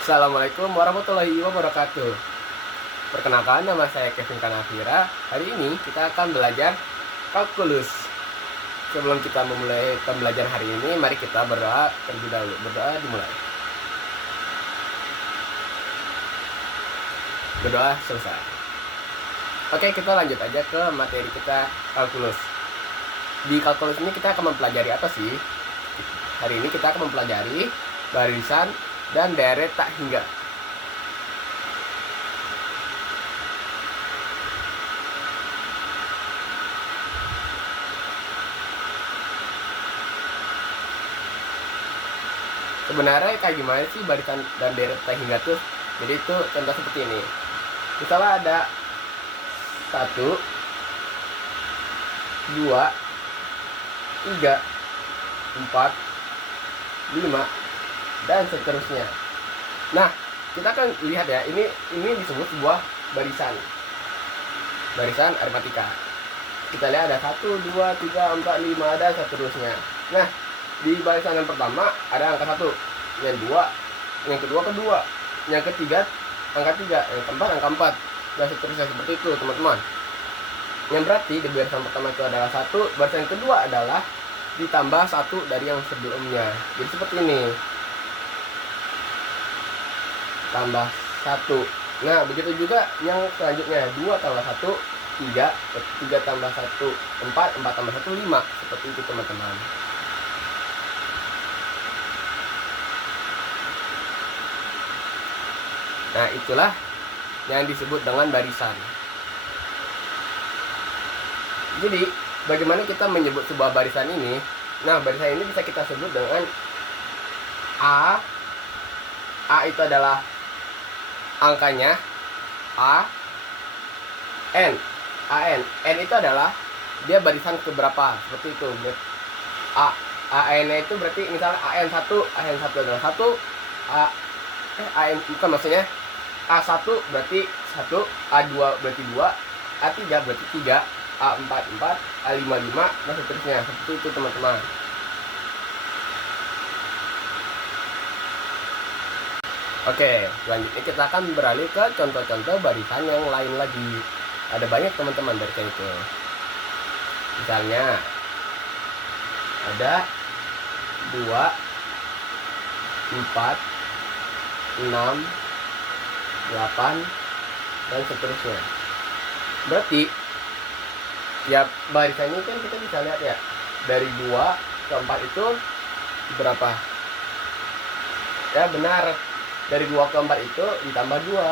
Assalamualaikum warahmatullahi wabarakatuh. Perkenalkan, nama saya Kevin Kanafira. Hari ini kita akan belajar kalkulus. Sebelum kita memulai pembelajaran hari ini, mari kita berdoa terlebih dahulu. Berdoa dimulai. Berdoa selesai. Oke, kita lanjut aja ke materi kita, kalkulus. Di kalkulus ini kita akan mempelajari apa sih? Hari ini kita akan mempelajari barisan dan deret tak hingga. Sebenarnya kayak gimana sih barisan dan deret tak hingga tuh? Jadi itu contoh seperti ini. Misalnya ada 1, 2, 3, 4, 5, dan seterusnya. Nah, kita akan lihat ya, ini disebut sebuah barisan aritmatika. Kita lihat ada 1, 2, 3, 4, 5, dan seterusnya. Nah, di barisan yang pertama ada angka 1, yang kedua kedua, yang ketiga angka 3, yang keempat angka 4, dan seterusnya seperti itu, teman-teman. Yang berarti di barisan pertama itu adalah 1, barisan kedua adalah ditambah 1 dari yang sebelumnya. Jadi seperti ini. Tambah 1. Nah, begitu juga yang selanjutnya, 2 tambah 1, 3, 3 tambah 1, 4, 4 tambah 1, 5. Seperti itu, teman-teman. Nah, itulah yang disebut dengan barisan. Jadi, bagaimana kita menyebut sebuah barisan ini? Nah, barisan ini bisa kita sebut dengan A. A itu adalah angkanya A. N. AN. N itu adalah dia barisan keberapa, seperti itu. AN itu berarti misalnya AN1 adalah 1, AN bukan, maksudnya A1 berarti 1, A2 berarti 2, A3 berarti 3, A4 4, A5 5, dan seterusnya. Seperti itu, teman-teman. Oke, selanjutnya kita akan beralih ke contoh-contoh barisan yang lain lagi. Ada banyak, teman-teman, barisan itu. Misalnya ada 2, 4, 6, 8, dan seterusnya. Berarti ya barisannya kan kita bisa lihat ya, dari 2 ke 4 itu berapa? Ya benar, dari 2 ke 4 itu ditambah 2.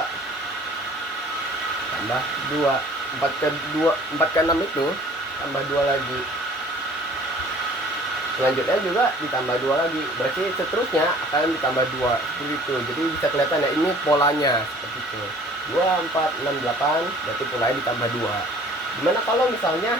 Tambah 2. 4 ke 2, 4 ke 6 itu tambah 2 lagi. Selanjutnya juga ditambah 2 lagi. Berarti seterusnya akan ditambah 2. Seperti itu. Jadi bisa kelihatan ya, ini polanya seperti itu. 2, 4, 6, 8, berarti polanya ditambah 2. Gimana kalau misalnya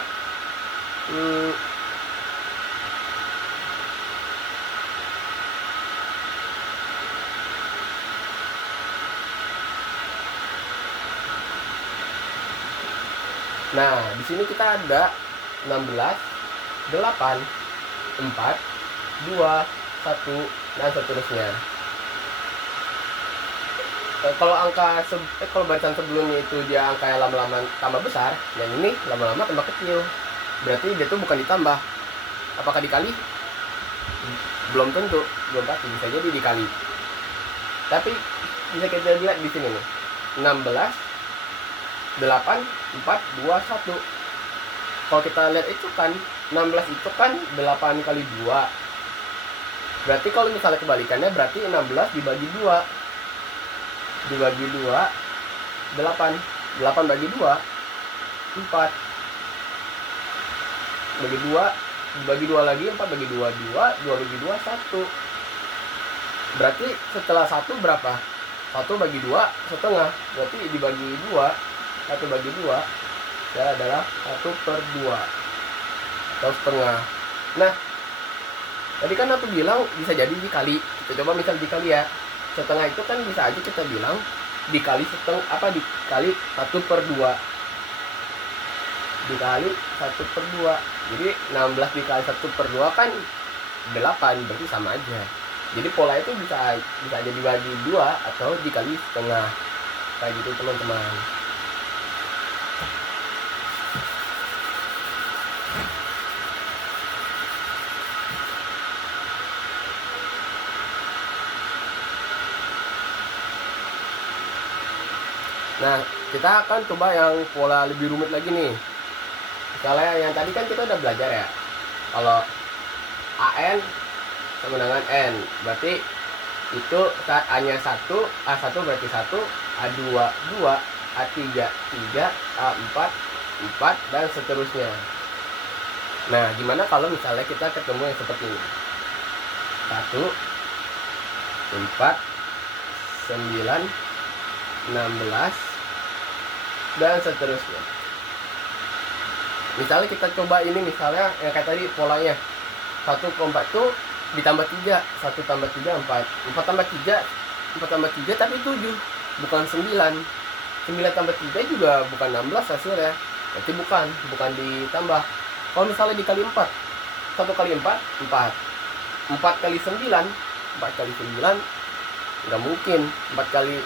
nah, di sini kita ada 16, 8, 4, 2, 1, dan seterusnya. Kalau kalau barisan sebelumnya itu dia angka yang lama-lama tambah besar, yang ini lama-lama tambah kecil. Berarti dia tuh bukan ditambah. Apakah dikali? Belum tentu, belum pasti, bisa jadi dikali. Tapi bisa kita lihat di sini nih. 16, 8, 4, 2, 1. Kalau kita lihat itu kan 16 itu kan 8 kali 2. Berarti kalau misalnya kebalikannya, berarti 16 dibagi 2. Dibagi 2, 8. 8 bagi 2, 4. Bagi 2, dibagi 2 lagi, 4 bagi 2, 2. 2 bagi 2, 1. Berarti setelah 1 berapa? 1 bagi 2, setengah. Berarti dibagi 2, 1 bagi 2, ya adalah 1/2 atau setengah. Nah, tadi kan aku bilang bisa jadi dikali. Kita coba misal dikali ya. Setengah itu kan bisa aja kita bilang dikali dikali 1/2. Dikali 1/2. Jadi 16 dikali 1/2 kan 8, berarti sama aja. Jadi pola itu bisa aja dibagi 2 atau dikali setengah. Kayak gitu teman-teman. Nah, kita akan coba yang pola lebih rumit lagi nih. Misalnya yang tadi kan kita udah belajar ya. Kalau AN sama dengan N, berarti itu A-nya 1, A1 berarti 1, A2 2, A3 3, A4 4, dan seterusnya. Nah, gimana kalau misalnya kita ketemu yang seperti ini? 1, 4, 9, 16, dan seterusnya. Misalnya kita coba ini, misalnya yang kayak tadi polanya 1 ke 4 itu ditambah 3, 1 tambah 3 4, 4 tambah 3 4 tambah 3 tapi 7, bukan 9. 9 tambah 3 juga bukan 16 hasilnya, berarti bukan ditambah. Kalau misalnya dikali 4, 1 kali 4 4, 4 kali 9, 4 kali 9 nggak mungkin. 4 kali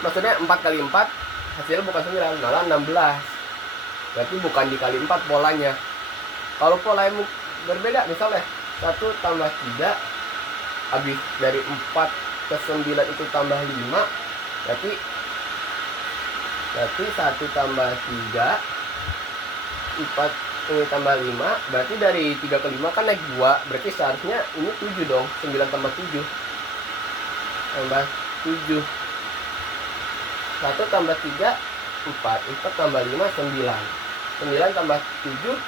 maksudnya 4 kali 4 hasilnya bukan 9, malah 16. Berarti bukan dikali 4 polanya. Kalau pola yang berbeda, misalnya 1 tambah 3, habis dari 4 ke 9 itu tambah 5, berarti 1 tambah 3, 4 ini tambah 5, berarti dari 3 ke 5 kan naik 2, berarti seharusnya ini 7 dong. 9 tambah 7 tambah 7, 1 tambah 3 4, 4 tambah 5 9, 9 tambah 7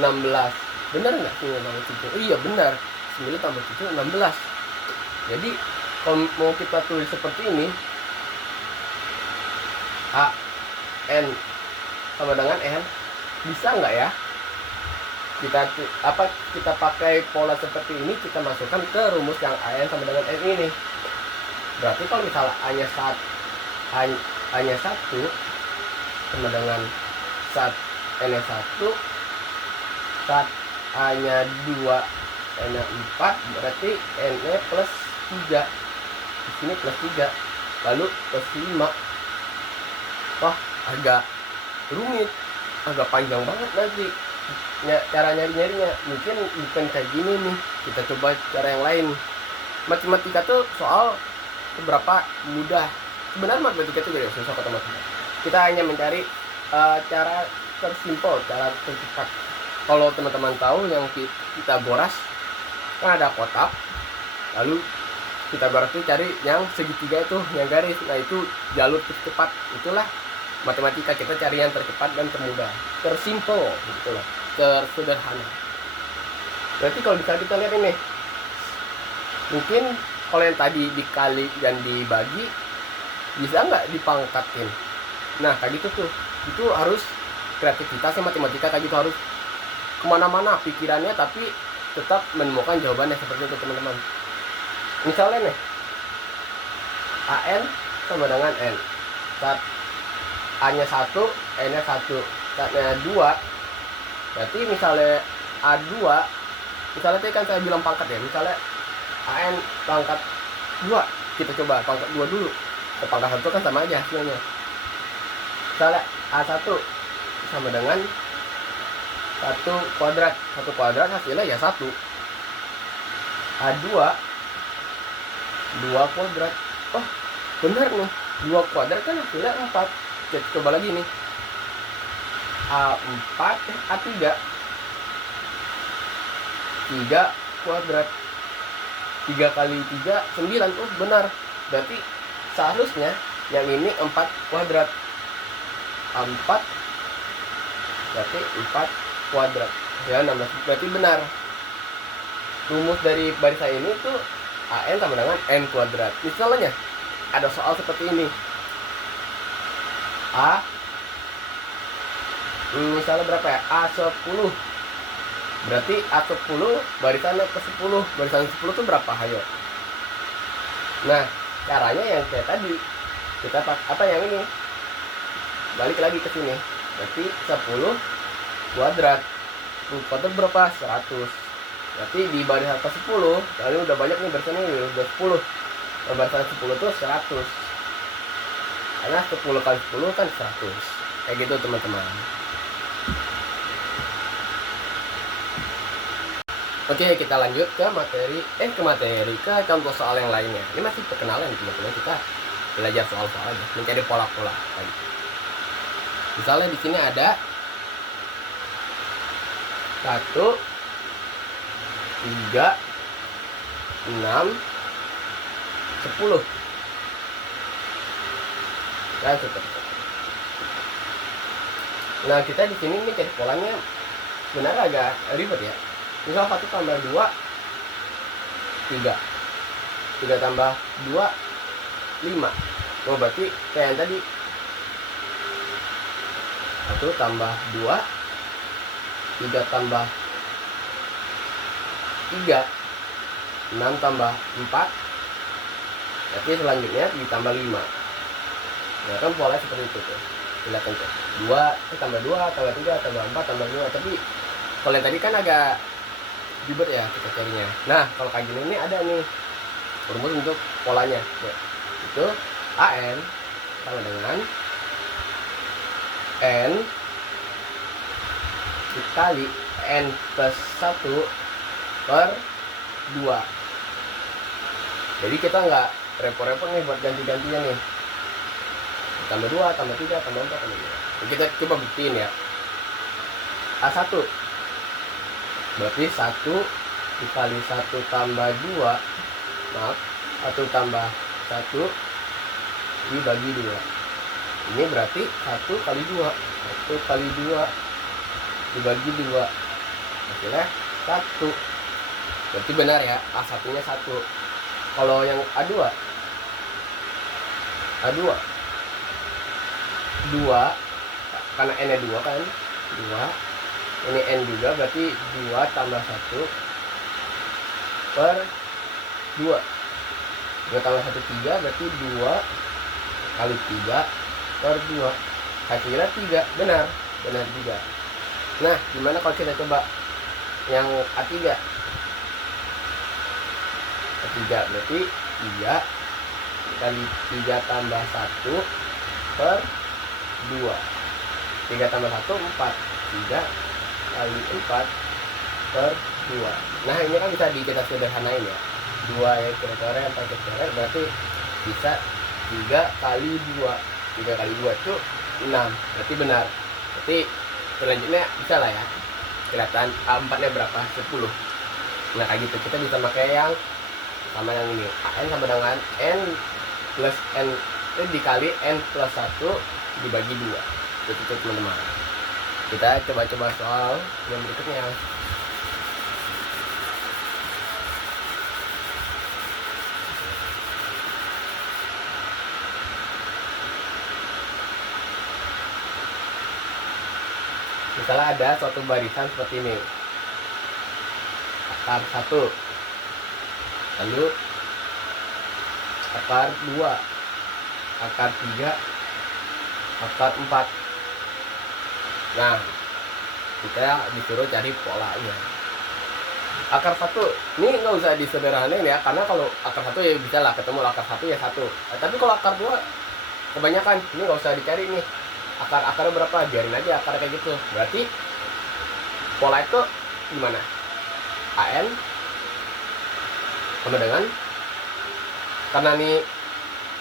16. Benar nggak 9 tambah 7? Iya benar, 9 tambah 7 16. Jadi kalau mau kita tulis seperti ini, A N sama dengan N, bisa nggak ya kita pakai pola seperti ini, kita masukkan ke rumus yang AN sama dengan N ini. Berarti kalau misalnya A-nya 1 sama dengan N-nya 1, A-nya 2, N-nya 4, berarti N-nya plus 3. Di sini plus 3, lalu plus 5. Wah, agak rumit, agak panjang banget nanti cara nyari-nyarinya. Mungkin bukan kayak gini nih, kita coba cara yang lain. Matematika tuh soal seberapa mudah. Sebenarnya matematika itu tidak susah kata matematika. Kita hanya mencari cara tersimpel, cara tercepat. Kalau teman-teman tahu yang Pitagoras, kan ada kotak, lalu Pitagoras itu cari yang segitiga itu, yang garis. Nah itu jalur tercepat. Itulah matematika, kita cari yang tercepat dan termudah, tersimpel gitu lah, tersederhana. Berarti kalau bisa kita lihat ini, mungkin kalau yang tadi dikali dan dibagi, bisa nggak dipangkatin? Nah kayak gitu tuh, itu harus kreativitasnya matematika kayak gitu, harus kemana-mana pikirannya, tapi tetap menemukan jawabannya seperti itu teman-teman. Misalnya nih, AN sama dengan N, saat A-nya 1, N-nya 1, saatnya 2, berarti misalnya A2, misalnya tadi kan saya bilang pangkat ya, misalnya AN pangkat 2, kita coba pangkat 2 dulu. Pangkat 1 kan sama aja hasilnya. Misalnya A1 sama dengan 1 kuadrat, 1 kuadrat hasilnya ya 1. A2 2 kuadrat. Oh benar nih, 2 kuadrat kan hasilnya 4. Kita coba lagi nih, A4 A3 3 kuadrat, 3 kali 3 9. Oh benar, berarti seharusnya yang ini 4 kuadrat. A4 berarti 4 kuadrat ya 16, berarti benar. Rumus dari barisan ini tuh AN sama dengan N kuadrat. Misalnya ada soal seperti ini, misalnya berapa ya, A10, berarti A10 barisannya ke 10, barisan 10 itu berapa, ayo. Nah caranya yang kayak tadi, kita pakai yang ini, balik lagi ke sini, berarti 10 kuadrat, kuadrat berapa, 100. Berarti di barisan ke 10, lalu udah banyak nih barisannya, udah 10. Barisan 10 tuh 100. Karena 10 kali 10 kan 100. Kayak gitu teman-teman. Oke, kita lanjut ke contoh soal yang lainnya. Ini masih perkenalan teman-teman, kita belajar soal-soal aja, mencari pola-pola. Misalnya di sini ada 1, 3, 6, 10. Dan seterusnya. Nah, kita di sini mencari polanya sebenarnya agak ribet ya. Misal 1 tambah 2, 3. 3 tambah 2, 5. Oh, berarti kayak yang tadi. 1 tambah 2, 3 tambah 3, 6 tambah 4. Berarti selanjutnya ditambah 5. Ya kan pola seperti itu tuh. Kelihatan tuh. 2 tambah 2, tambah 3, tambah 4, tambah 2. Tapi kalau yang tadi kan agak ribet ya kita carinya. Nah, kalau kayak gini ini ada nih rumus untuk polanya. Ya. Itu AN sama dengan N dikali N plus 1 per 2. Jadi kita nggak repot-repot nih buat ganti-gantian nih. Tambah 2, tambah 3, tambah 4, tambah 2. Kita coba buktiin ya. A1 berarti 1 dikali 1 tambah 2, maaf, 1 tambah 1 dibagi 2. Ini berarti 1 kali 2. 1 kali 2 dibagi 2. Hasilnya 1. Berarti benar ya, A1 nya 1. Kalau yang A2 2, karena N nya 2 kan, 2. Ini N juga, berarti 2 tambah 1 per 2. 2 tambah 1, 3, berarti 2 kali 3 per 2. Hasilnya 3, benar juga. Nah, gimana kalau kita coba yang A3? A3 berarti 3 kali 3 tambah 1 per 2. 3 tambah 1, 4. 3 kali 4 per 2. Nah, ini kan bisa kita sederhanain ya. 2 ya kira-kira 4 kira-kira berarti bisa 3 kali 2. 3 kali 2 itu 6. Berarti benar. Berarti selanjutnya bisa lah ya. Kelihatan A4 nya berapa? 10. Nah, kayak gitu. Kita bisa pakai yang sama yang ini. AN sama dengan N plus N dikali N plus 1 dibagi 2. Itu teman-teman. Kita coba-coba soal yang berikutnya. Misalnya ada suatu barisan seperti ini. Akar 1. Lalu akar 2. Akar 3. Akar 4. Nah, kita disuruh cari polanya. Akar 1, ini nggak usah disederhanain ya, karena kalau akar 1 ya bisa lah ketemu akar 1 ya 1. Tapi kalau akar 2 kebanyakan, ini nggak usah dicari nih. Akar-akarnya berapa, biarin aja akar kayak gitu. Berarti pola itu gimana? AN sama dengan, karena nih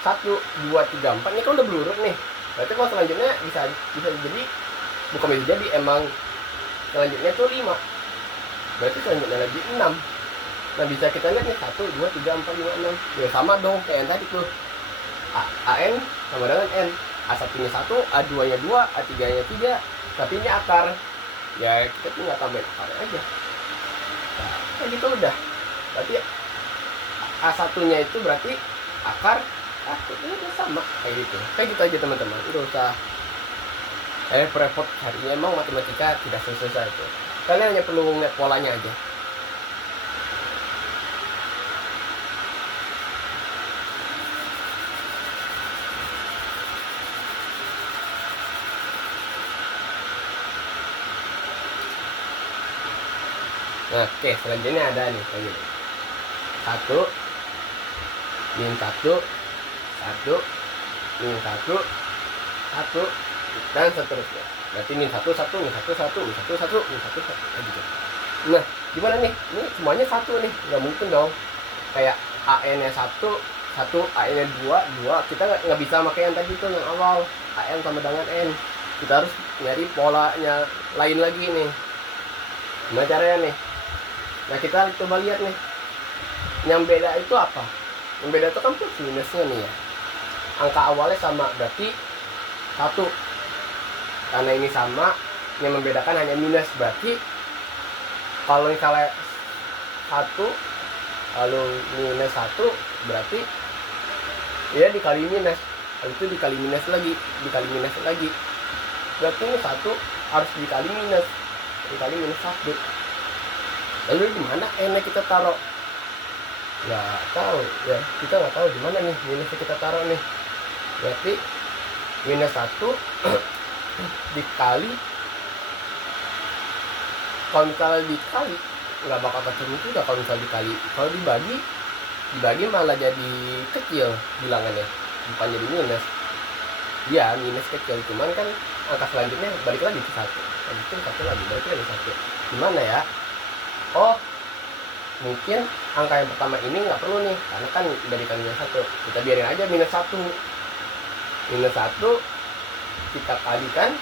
1, 2, 3, 4 ini kan udah berurut nih. Berarti kalau selanjutnya bisa jadi, bukan bisa jadi, emang selanjutnya itu 5. Berarti selanjutnya lagi 6. Nah, bisa kita lihat nih 1, 2, 3, 4, 5, 6. Ya sama dong kayak yang tadi tuh. AN sama dengan N. A1 nya 1, A2 nya 2, A3 nya 3. Tapi ini akar. Ya kita tinggal tambahin akarnya aja. Nah, kayak gitu udah. Berarti A1 nya itu berarti akar 1. Ini udah sama kayak gitu. Kayak gitu aja teman-teman. Udah usah repot carinya. Emang matematika tidak selesai itu. Kalian hanya perlu ngeliat polanya aja. Nah, oke, selanjutnya ada nih kayak gini. 1 min 1 1 min 1 1 dan seterusnya. Berarti min 1 1 min 1 1 min 1 1 min 1 1 gitu. Nah, gimana nih? Ini semuanya 1 nih. Nggak mungkin dong. Kayak AN-nya 1 1, AN-nya 2 2. Kita nggak bisa pakai yang tadi tuh yang awal. AN sama dengan N. Kita harus nyari polanya lain lagi nih. Gimana caranya nih? Nah, kita coba lihat nih. Yang beda itu apa? Yang beda itu kan plus minusnya nih ya. Angka awalnya sama, berarti 1. Karena ini sama, yang membedakan hanya minus. Berarti kalau misalnya 1 lalu minus 1, berarti ya dikali minus. Lalu itu dikali minus lagi, dikali minus lagi. Berarti ini 1 harus dikali minus 1. Lalu di mana n-nya kita taruh? Nggak tahu ya, kita nggak tahu di mana nih minusnya kita taruh nih. Berarti minus 1 dikali, kalau misalnya dikali nggak bakal ketemu juga. Kalau misalnya dikali, kalau dibagi malah jadi kecil bilangannya, bukan jadi minus. Ya minus kecil, cuman kan angka selanjutnya balik lagi ke 1, habis itu 1 lagi, balik lagi 1. Gimana ya? Oh, mungkin angka yang pertama ini nggak perlu nih, karena kan dari kali minus 1. Kita biarin aja minus 1. Minus 1 kita kalikan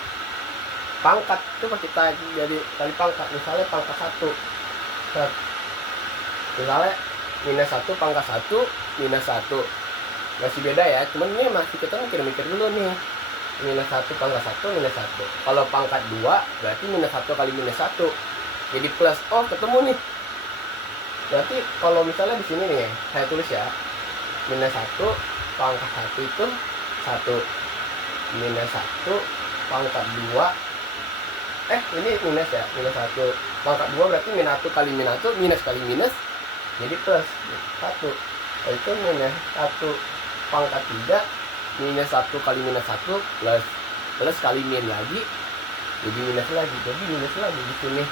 pangkat. Coba kita jadi kali pangkat. Misalnya pangkat 1. Misalnya minus 1 pangkat 1 minus 1. Masih beda ya, cuman ini masih kita mikir dulu nih. Minus 1 pangkat 1 minus 1. Kalau pangkat 2 berarti minus 1 kali minus 1 jadi plus. Oh, ketemu nih. Berarti kalau misalnya di sini nih saya tulis ya, minus 1 pangkat 1 itu 1, minus 1 pangkat 2, ini minus ya, minus 1 pangkat 2 berarti minus 1 kali minus 1, minus kali minus jadi plus 1. Itu minus 1 pangkat 3, minus 1 kali minus 1 plus kali min lagi jadi minus lagi, jadi minus lagi di sini.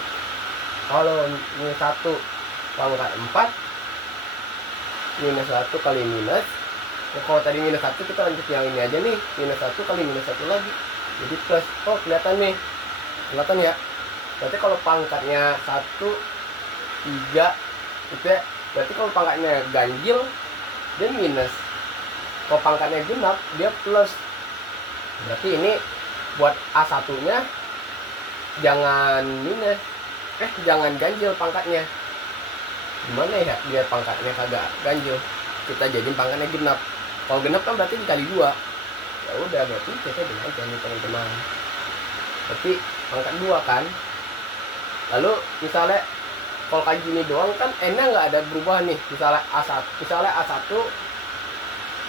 Kalau minus 1 pangkat 4 minus 1 kali minus, kalau tadi minus 1 kita lanjut yang ini aja nih, minus 1 kali minus 1 lagi jadi plus. Oh, kelihatan nih, kelihatan ya. Berarti kalau pangkatnya 1 3 itu ya, berarti kalau pangkatnya ganjil dia minus, kalau pangkatnya genap dia plus. Berarti ini buat A1 nya jangan minus, jangan ganjil pangkatnya. Gimana ya biar pangkatnya kagak ganjil? Kita jadiin pangkatnya genap. Kalau genap kan berarti dikali 2. Ya udah, berarti kita gini aja nih teman-teman. Berarti pangkat 2 kan. Lalu misalnya kalau kayak gini doang kan n-nya nggak ada berubah nih. Misalnya A1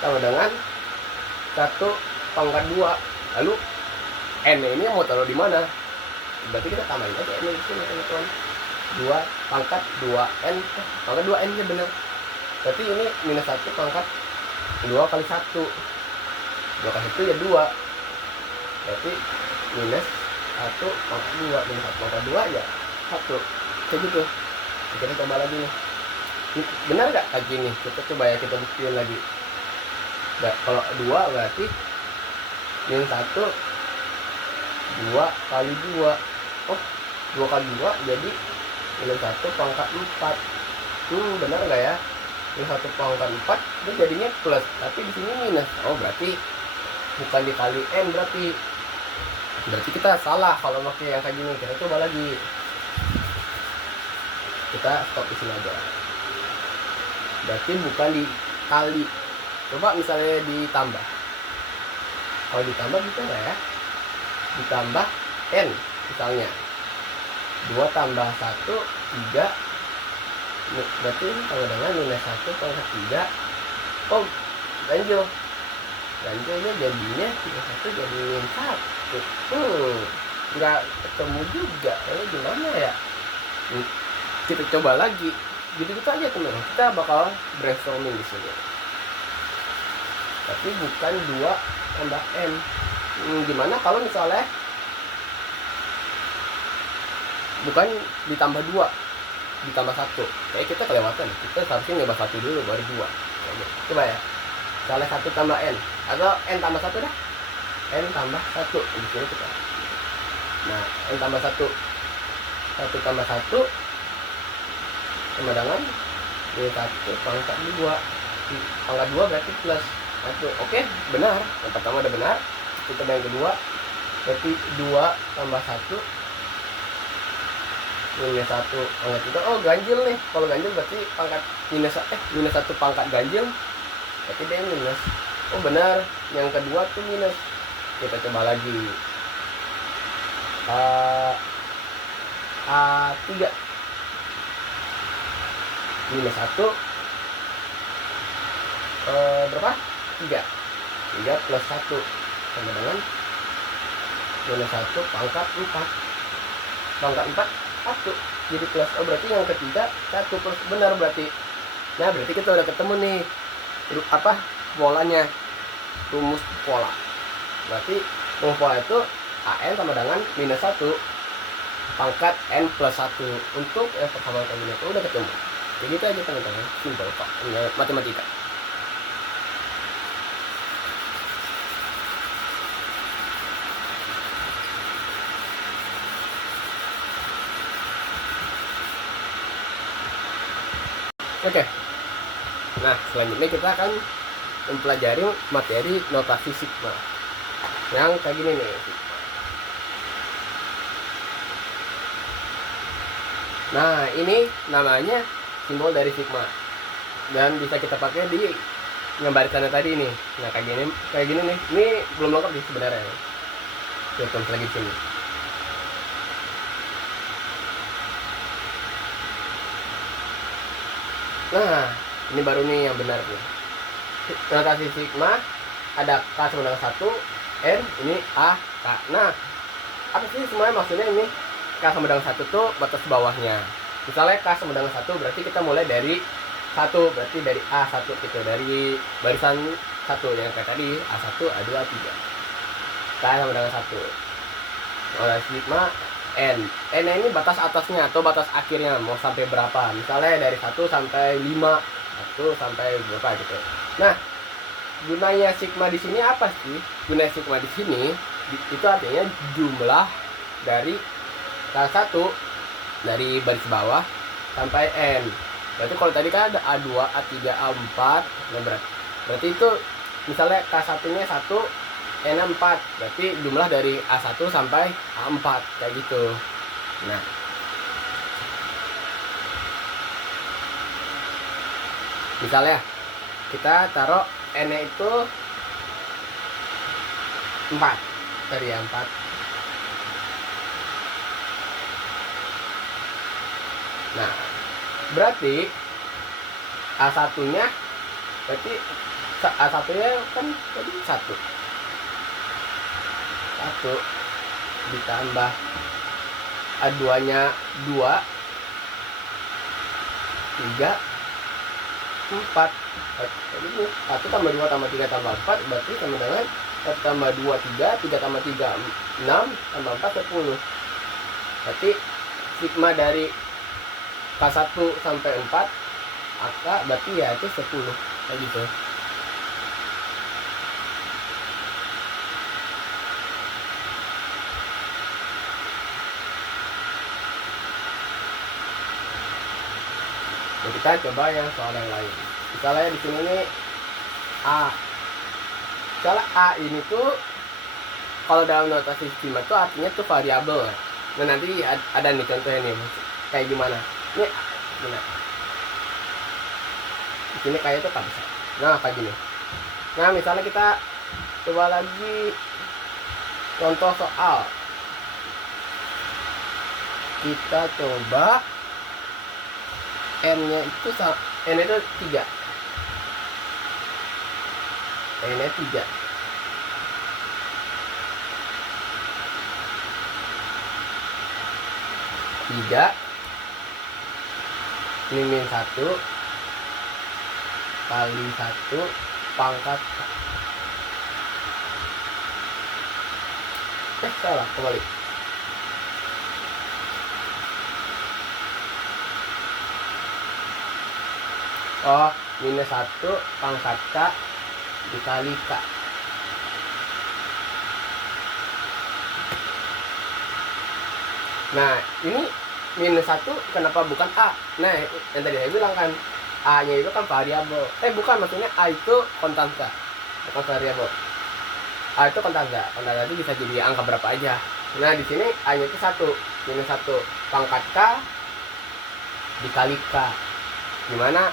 sama dengan 1 pangkat 2. Lalu n ini mau taruh di mana? Berarti kita tambahin aja n di sini teman-teman. 2 pangkat 2n, pangkat 2n nya bener. Berarti ini minus 1 pangkat 2 kali 1. 2 kali 1 ya 2. Berarti minus 1 pangkat 2, minus 1 pangkat 2 ya 1. Kayak gitu. Kita coba lagi nih. Benar gak kayak gini? Kita coba ya, kita buktiin lagi. Nah, kalau 2 berarti minus 1 2 kali 2. Oh, 2 kali 2 jadi minus 1 pangkat 4. Benar nggak ya? Minus 1 pangkat 4 itu jadinya plus, tapi di sini minus. Oh, berarti bukan dikali n berarti. Berarti kita salah kalau pakai yang kayak gini. Kita coba lagi. Kita stop di sini aja. Berarti bukan dikali. Coba misalnya ditambah. Kalau ditambah bisa nggak ya? Ditambah n misalnya. 2 tambah 1 3. Berarti sama dengan minus 1 pangkat 3. Oh, ganjil. Ganjilnya jadinya minus 1 jadi minus 1. Nggak ketemu juga. Ini gimana ya? Kita coba lagi. Jadi kita aja teman. Kita bakal brainstorming di sini. Tapi bukan 2 tambah n. Gimana kalau misalnya bukan ditambah 2, ditambah 1. Kayak kita kelewatan, kita seharusnya nyoba 1 dulu baru 2. Coba ya, misalnya 1 tambah n, atau n tambah 1 dah, n tambah 1 di sini kita. Nah, n tambah 1, 1 tambah 1 sama dengan D1 pangkat 2. Pangkat 2 berarti plus 1. Oke, benar. Yang pertama udah benar. Kita yang kedua, berarti 2 tambah 1 minus 1 pangkat 3. Oh, ganjil nih. Kalau ganjil berarti pangkat minus 1 pangkat ganjil, berarti dia minus. Oh, benar. Yang kedua tuh minus. Kita coba lagi. A3 minus 1 berapa? 3 plus 1 sama dengan minus 1 pangkat 4. Pangkat 4 1 jadi plus. Oh, berarti yang ketiga 1 plus. Benar berarti. Nah, berarti kita udah ketemu nih polanya, rumus pola. Berarti rumus pola itu AN sama dengan minus 1 pangkat N plus 1 untuk persamaan kayak gini. Udah ketemu. Jadi gitu aja teman-teman. Simpel kok. Matematika. Oke. Nah, selanjutnya kita akan mempelajari materi notasi sigma. Yang kayak gini nih. Nah, ini namanya simbol dari sigma. Dan bisa kita pakai di gambarannya tadi nih. Nah, kayak gini nih. Ini belum lengkap sih sebenarnya. Kita lagi di sini. Nah, ini baru nih yang benar nih. Notasi sigma ada K sama dengan 1, N, ini A, K. Nah, apa sih semuanya maksudnya ini? K sama dengan 1 tuh batas bawahnya. Misalnya K sama dengan 1 berarti kita mulai dari 1, berarti dari A1 gitu, dari barisan 1 yang kayak tadi, A1, A2, A3. K sama dengan 1. Notasi sigma N. N ini batas atasnya atau batas akhirnya mau sampai berapa. Misalnya dari 1 sampai 5, 1 sampai berapa gitu. Nah, gunanya sigma di sini apa sih? Gunanya sigma di sini itu artinya jumlah dari K1 dari baris bawah sampai N. Berarti kalau tadi kan ada A2, A3, A4, nah berarti itu misalnya K1-nya 1, N4, berarti jumlah dari A1 sampai A4 kayak gitu. Nah, misalnya kita taruh N-nya itu 4 dari 4. Nah, berarti A1-nya berarti A1-nya kan tadi 1 ditambah A2-nya 2, 3, 4. Jadi 1 tambah 2 tambah 3 tambah 4 berarti sama dengan 1 tambah 2, 3, 3 tambah 3, 6, tambah 4, 10. Berarti sigma dari K1 sampai 4 angka berarti ya itu 10 kayak gitu. Nah, kita coba yang soal yang lain. Misalnya di sini nih A. Misalnya A ini tuh kalau dalam notasi sigma tuh artinya tuh variabel. Nah, nanti ada nih contohnya nih. Kayak gimana? Ini benar. Di sini kayak itu tak bisa. Nah, kayak gini. Nah, misalnya kita coba lagi contoh soal. Kita coba N-nya itu 3. N-nya 3. Ini min 1 kali 1 pangkat. Salah, kembali. Oh, minus 1 pangkat K dikali K. Nah, ini minus 1 kenapa bukan A? Nah, yang tadi saya bilang kan, A-nya itu kan variabel. Bukan, maksudnya A itu konstanta, bukan variabel. A itu konstanta. Konstanta itu bisa jadi angka berapa aja. Nah, di sini A-nya itu 1, minus 1 pangkat K dikali K. Gimana?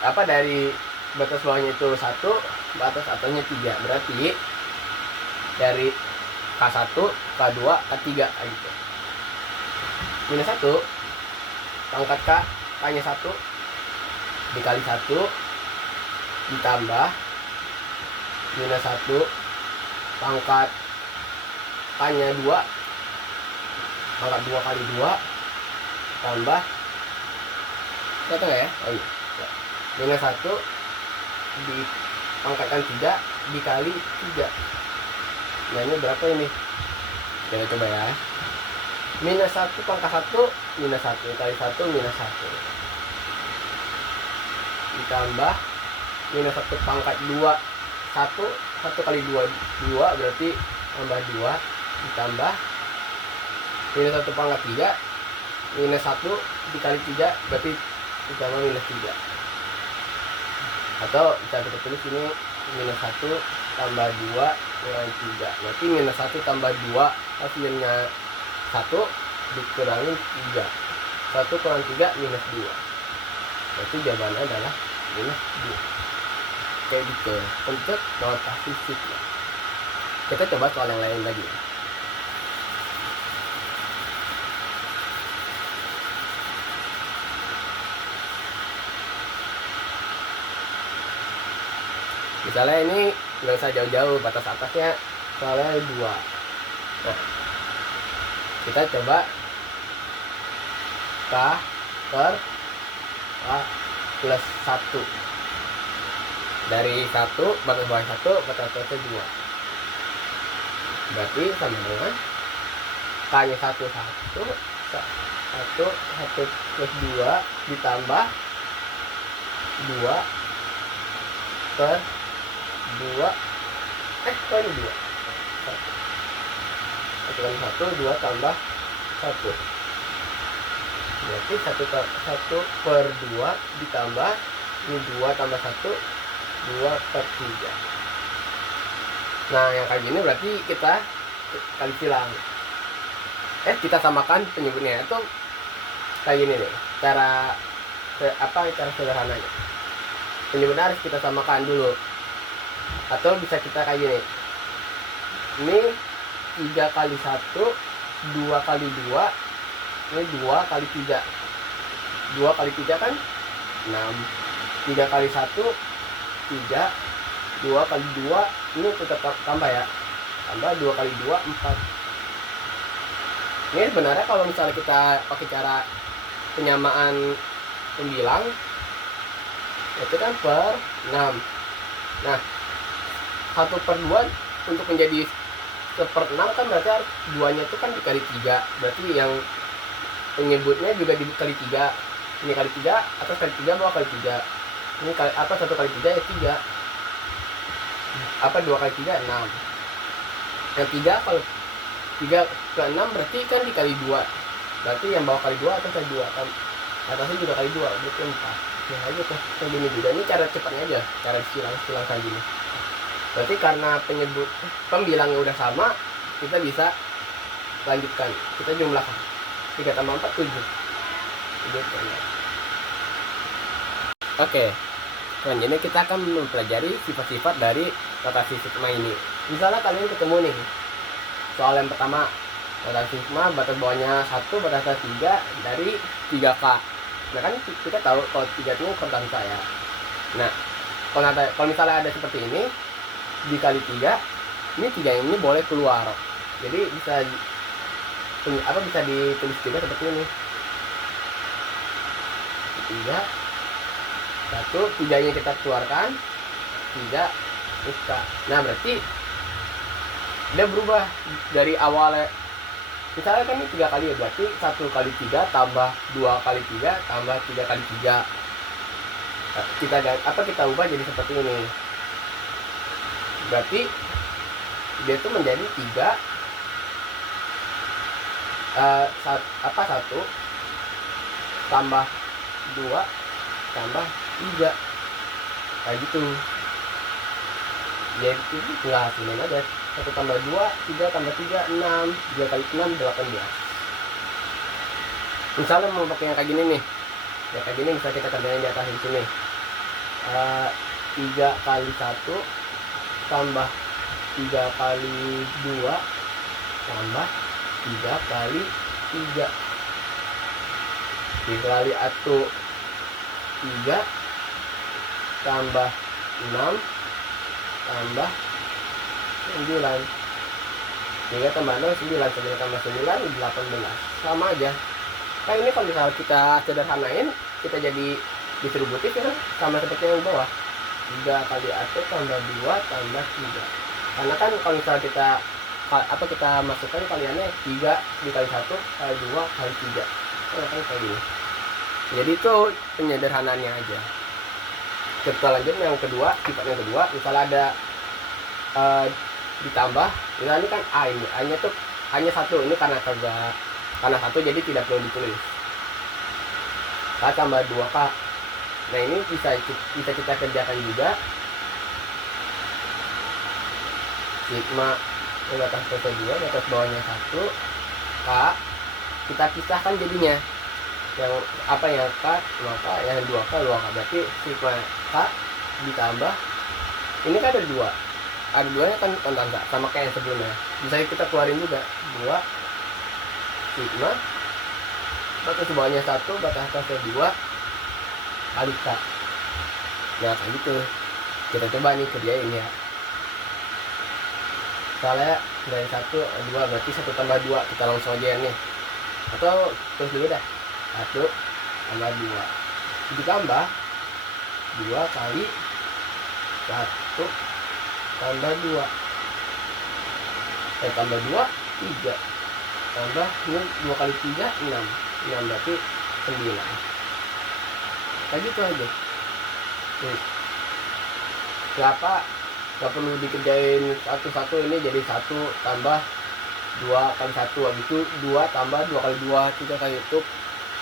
Apa dari batas bawahnya itu 1, batas atasnya 3. Berarti dari K1, K2, K3 gitu. Minus 1 pangkat K, K-nya 1 dikali 1 ditambah minus 1 pangkat K-nya 2, pangkat 2 kali 2 tambah satu ya? Oh iya. Minus 1 dipangkatkan 3 dikali 3. Nah, ini berapa ini? Kita coba ya. Minus 1 pangkat 1 minus 1 kali 1 minus 1 ditambah minus 1 pangkat 2 1 kali 2 2 berarti tambah 2 ditambah minus 1 pangkat 3 minus 1 dikali 3 berarti ditambah minus 3, atau bisa kita tulis ini minus 1 tambah 2 kurang 3, berarti minus 1 tambah 2 hasilnya 1 dikurangin 3. 1 kurang 3 minus 2. Berarti jawabannya adalah minus 2. Kayak gitu untuk notasi sigma. Kita coba soal yang lain lagi. Misalnya ini nggak usah jauh-jauh, batas atasnya soalnya 2. Nah, kita coba K per K plus 1. Dari 1, batas bawah 1, batas atasnya 2. Berarti sama dengan K-nya 1 plus 2 ditambah 2 per 2. Kok ini 2? 1 kali 1, 2 tambah 1. Berarti 1 per 2 ditambah ini 2 tambah 1, 2 per 3. Nah, yang kayak gini berarti kita kali silang. Kita samakan penyebutnya. Itu kayak gini nih. Cara sederhananya. Penyebutnya harus kita samakan dulu. Atau bisa kita kayak gini. Ini 3 kali 1, 2 kali 2, ini 2 kali 3. 2 kali 3 kan 6. 3 kali 1, 3. 2 kali 2, ini tetap tambah ya. Tambah 2 kali 2, 4. Ini sebenarnya kalau misalnya kita pakai cara penyamaan pembilang, itu kan per 6. Nah, 1 per 2 untuk menjadi 1/6 kan berarti 2-nya itu kan dikali 3. Berarti yang penyebutnya juga dikali 3. Ini kali 3, atas kali 3, bawah kali 3. Ini kali 1 kali 3 ya 3. 2 kali 3, 6. Yang 3 kalau 3 ke 6 berarti kan dikali 2. Berarti yang bawah kali 2, atas kali 2. Atasnya juga kali 2, berarti 4. Ya aja tuh, kayak gini juga. Ini cara cepatnya aja, cara silang kayak gini. Berarti karena pembilangnya udah sama, kita bisa lanjutkan. Kita jumlahkan 3 tambah 4, 7. Oke, selanjutnya kita akan mempelajari sifat-sifat dari notasi sigma ini. Misalnya kalian ketemu nih soal yang pertama, notasi sigma batas bawahnya 1, batas atas 3 dari 3K. Nah kan kita tahu kalau 3 itu konstanta ya. Nah, kalau misalnya ada seperti ini dikali 3, ini 3 ini boleh keluar. Jadi bisa ditulis juga seperti ini. 3 1, 3-nya kita keluarkan, 3 K. Nah, berarti dia berubah dari awalnya. Misalnya kan ini 3 kali ya, berarti 1 kali 3 tambah 2 kali 3 tambah 3 kali 3. kita ubah jadi seperti ini. Berarti dia itu menjadi 3 1 tambah 2 tambah 3 kayak gitu. Jadi tinggal hasilin aja. 1 tambah 2 3 tambah 3 6, 3 kali 6 18. Misalnya mau pakai yang kayak gini nih, ya kayak gini bisa kita kerjain di atas di sini. 3 kali 1 tambah 3 kali 2 tambah 3 kali 3 dikali 1 3 tambah 6 tambah 9, 3 tambah 6 9, 9 tambah 9 18. Sama aja. Kan ini kalau misalnya kita sederhanain, kita jadi distributif ya, sama seperti yang bawah. 3 kali 1 tambah 2 tambah 3. Karena kan kalau misalnya kita masukkan kaliannya 3 dikali 1 kali 2 kali 3. Kan kayak gini. Jadi itu penyederhanaannya aja. Kita lanjut yang kedua, sifatnya kedua. Misalnya ada ditambah, misalnya ini kan A ini, A nya tuh hanya 1, ini karena 1 jadi tidak perlu ditulis. K tambah 2K. Nah ini bisa kita kerjakan juga. Sigma di atas plus 2, di atas bawahnya 1, K kita pisahkan jadinya. Yang K, maka yang 2K, berarti sigma K ditambah ini kan ada 2. Ada 2 nya kan konstanta sama kayak yang sebelumnya. Bisa kita keluarin juga 2 sigma batas bawahnya 1 batas atasnya 2 kali K. Nah kayak gitu. Kita coba nih kerjain ya. Soalnya dari 1 2 berarti 1 tambah 2 kita langsung aja nih. Atau terus dulu dah. 1 tambah 2 ditambah 2 kali 1 tambah 2 tambah 2 3 tambah 2 kali 3 6 berarti 9. Kayak gitu aja. Kenapa gak perlu dikerjain satu-satu, ini jadi 1 tambah 2 kali 1 habis itu 2 tambah 2 kali 2 3 kali itu.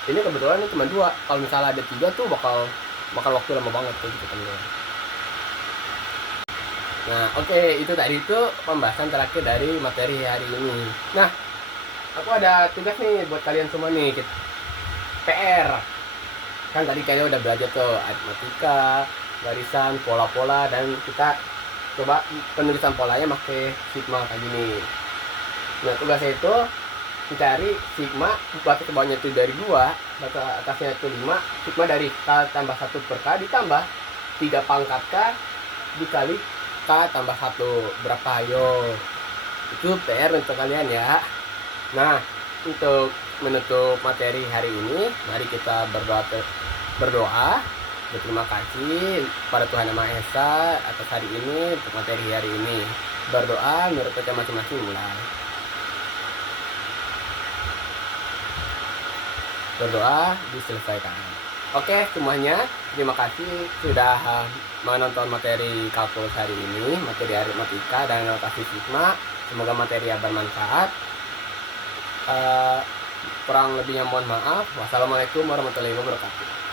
Ini kebetulan ini cuma 2. Kalau misalnya ada 3 tuh bakal waktu lama banget kayak gitu kan. Nah oke, itu tadi itu pembahasan terakhir dari materi hari ini. Nah aku ada tugas nih buat kalian semua nih, PR. Kan tadi kayaknya udah belajar tuh aritmatika, barisan, pola-pola, dan kita coba penulisan polanya pakai sigma kayak gini. Nah tugasnya itu mencari sigma batas bawahnya itu dari 2, batas atasnya itu 5, sigma dari K tambah 1 per K ditambah 3 pangkat K dikali K tambah 1. Berapa ayo? Itu PR untuk kalian ya. Nah untuk menutup materi hari ini, mari kita berdoa berterima kasih pada Tuhan Yang Maha Esa atas hari ini, untuk materi hari ini. Berdoa menurut kita masing-masing mulai. Berdoa diselesaikan. Oke semuanya, terima kasih sudah menonton materi kalkulus hari ini, materi aritmatika dan notasi sigma. Semoga materi bermanfaat. Kurang lebihnya mohon maaf. Wassalamualaikum warahmatullahi wabarakatuh.